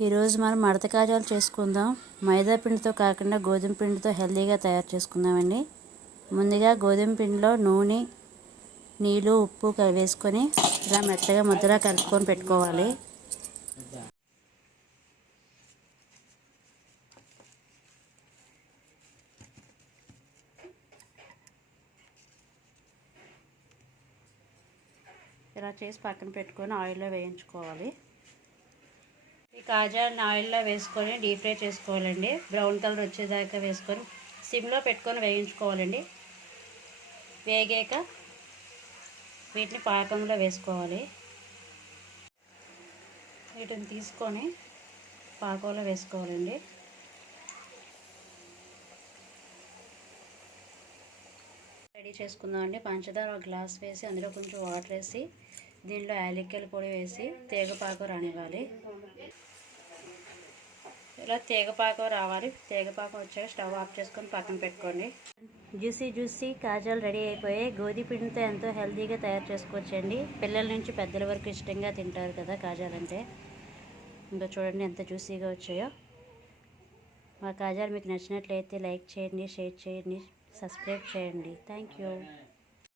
ఈరోజు మనం మడత కాజాలు చేసుకుందాం. మైదా పిండితో కాకుండా గోధుమ పిండితో హెల్తీగా తయారు చేసుకుందామండి. ముందుగా గోధుమ పిండిలో నూనె నీళ్ళు ఉప్పు వేసుకొని ఇలా మెత్తగా ముద్దలా కలుపుకొని పెట్టుకోవాలి. ఇలా చేసి పక్కన పెట్టుకొని ఆయిల్లో వేయించుకోవాలి. ఈ కాజాన్ని ఆయిల్లో వేసుకొని డీప్ ఫ్రై చేసుకోవాలండి. బ్రౌన్ కలర్ వచ్చేదాకా వేసుకొని సిమ్లో పెట్టుకొని వేయించుకోవాలండి. వేగాక వీటిని పాకంలో వేసుకోవాలి. వీటిని తీసుకొని పాకంలో వేసుకోవాలండి. రెడీ చేసుకుందామండి పంచదార ఒక గ్లాస్ వేసి అందులో కొంచెం వాటర్ వేసి దీనిలో యాలక్కాయల పొడి వేసి తేగపాకు రానివ్వాలి. ఇలా తీగపాకం రావాలి. తీగపాకం వచ్చాక స్టవ్ ఆఫ్ చేసుకొని పక్కన పెట్టుకోండి. జ్యూసీ జ్యూసీ కాజాలు రెడీ అయిపోయాయి. గోధి పిండితో ఎంతో హెల్తీగా తయారు చేసుకోవచ్చండి. పిల్లల నుంచి పెద్దల వరకు ఇష్టంగా తింటారు కదా కాజాలంటే. ఇంకా చూడండి ఎంత జ్యూసీగా వచ్చాయో. మా కాజాలు మీకు నచ్చినట్లయితే లైక్ చేయండి షేర్ చేయండి సబ్స్క్రైబ్ చేయండి. Thank you.